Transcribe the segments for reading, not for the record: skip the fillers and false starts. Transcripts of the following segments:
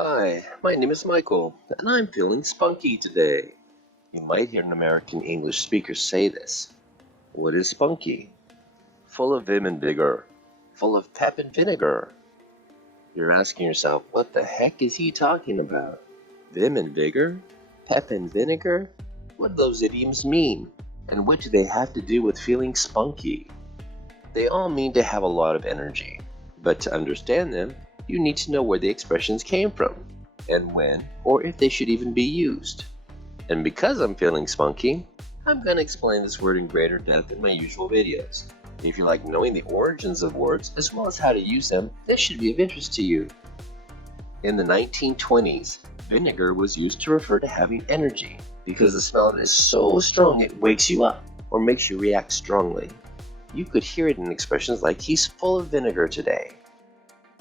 Hi, my name is Michael, and I'm feeling spunky today. You might hear an American English speaker say this. What is spunky? Full of vim and vigor. Full of pep and vinegar. You're asking yourself, what the heck is he talking about? Vim and vigor? Pep and vinegar? What do those idioms mean? And what do they have to do with feeling spunky? They all mean to have a lot of energy, but to understand them, you need to know where the expressions came from, and when, or if they should even be used. And because I'm feeling spunky, I'm going to explain this word in greater depth in my usual videos. If you like knowing the origins of words as well as how to use them, this should be of interest to you. In the 1920s, vinegar was used to refer to having energy because the smell is so strong it wakes you up or makes you react strongly. You could hear it in expressions like, he's full of vinegar today.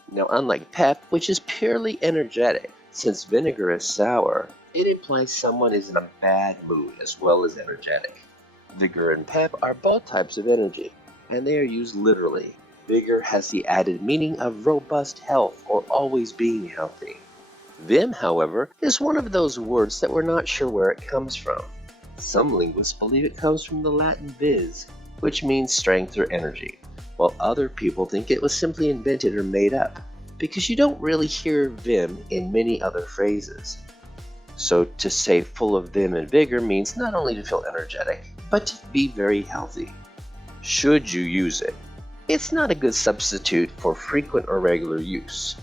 Now, unlike pep, which is purely energetic, since vinegar is sour, it implies someone is in a bad mood as well as energetic. Vigor and pep are both types of energy, and they are used literally. Vigor has the added meaning of robust health or always being healthy. Vim, however, is one of those words that we're not sure where it comes from. Some linguists believe it comes from the Latin vis, which means strength or energy, while other people think it was simply invented or made up, because you don't really hear vim in many other phrases. So to say full of vim and vigor means not only to feel energetic, but to be very healthy. Should you use it? It's not a good substitute for frequent or regular use.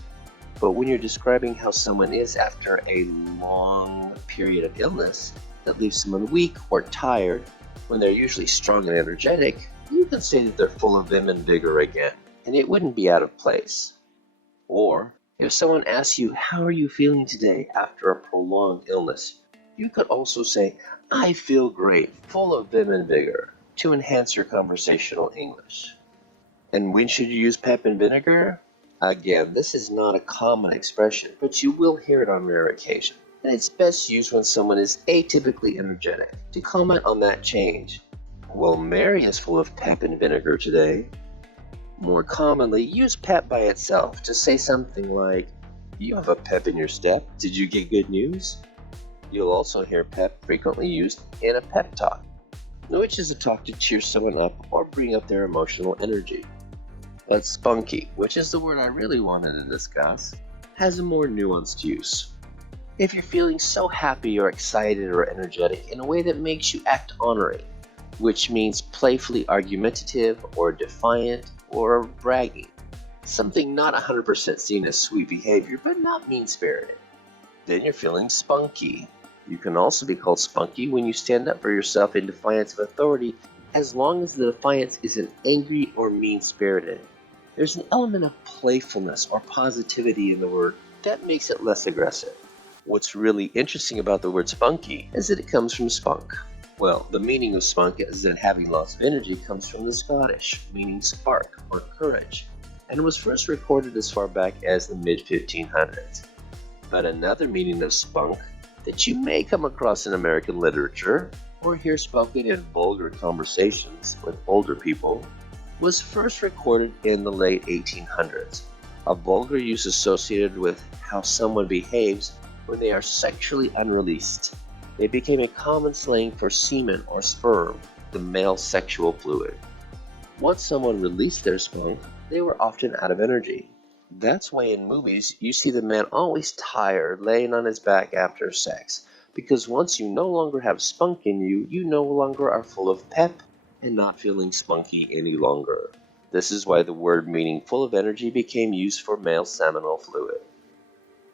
But when you're describing how someone is after a long period of illness that leaves someone weak or tired, when they're usually strong and energetic, you can say that they're full of vim and vigor again, and it wouldn't be out of place. Or, if someone asks you, how are you feeling today after a prolonged illness, you could also say, I feel great, full of vim and vigor, to enhance your conversational English. And when should you use pep and vinegar? Again, this is not a common expression, but you will hear it on rare occasion. And it's best used when someone is atypically energetic. To comment on that change, well, Mary is full of pep and vinegar today. More commonly, use pep by itself to say something like, you have a pep in your step, did you get good news? You'll also hear pep frequently used in a pep talk, which is a talk to cheer someone up or bring up their emotional energy. But spunky, which is the word I really wanted to discuss, has a more nuanced use. If you're feeling so happy or excited or energetic in a way that makes you act ornery, which means playfully argumentative or defiant or bragging, something not 100% seen as sweet behavior but not mean-spirited, then you're feeling spunky. You can also be called spunky when you stand up for yourself in defiance of authority, as long as the defiance isn't angry or mean-spirited. There's an element of playfulness or positivity in the word that makes it less aggressive. What's really interesting about the word spunky is that it comes from spunk. Well, the meaning of spunk is that having lots of energy comes from the Scottish, meaning spark or courage, and was first recorded as far back as the mid-1500s. But another meaning of spunk that you may come across in American literature or hear spoken in vulgar conversations with older people was first recorded in the late 1800s, a vulgar use associated with how someone behaves when they are sexually unreleased. It became a common slang for semen or sperm, the male sexual fluid. Once someone released their spunk, they were often out of energy. That's why in movies you see the man always tired, laying on his back after sex, because once you no longer have spunk in you, you no longer are full of pep and not feeling spunky any longer. This is why the word meaning full of energy became used for male seminal fluid.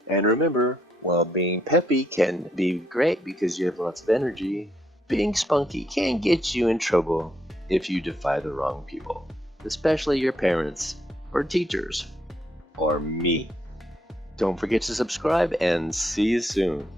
And remember, while being peppy can be great because you have lots of energy, being spunky can get you in trouble if you defy the wrong people, especially your parents or teachers or me. Don't forget to subscribe and see you soon.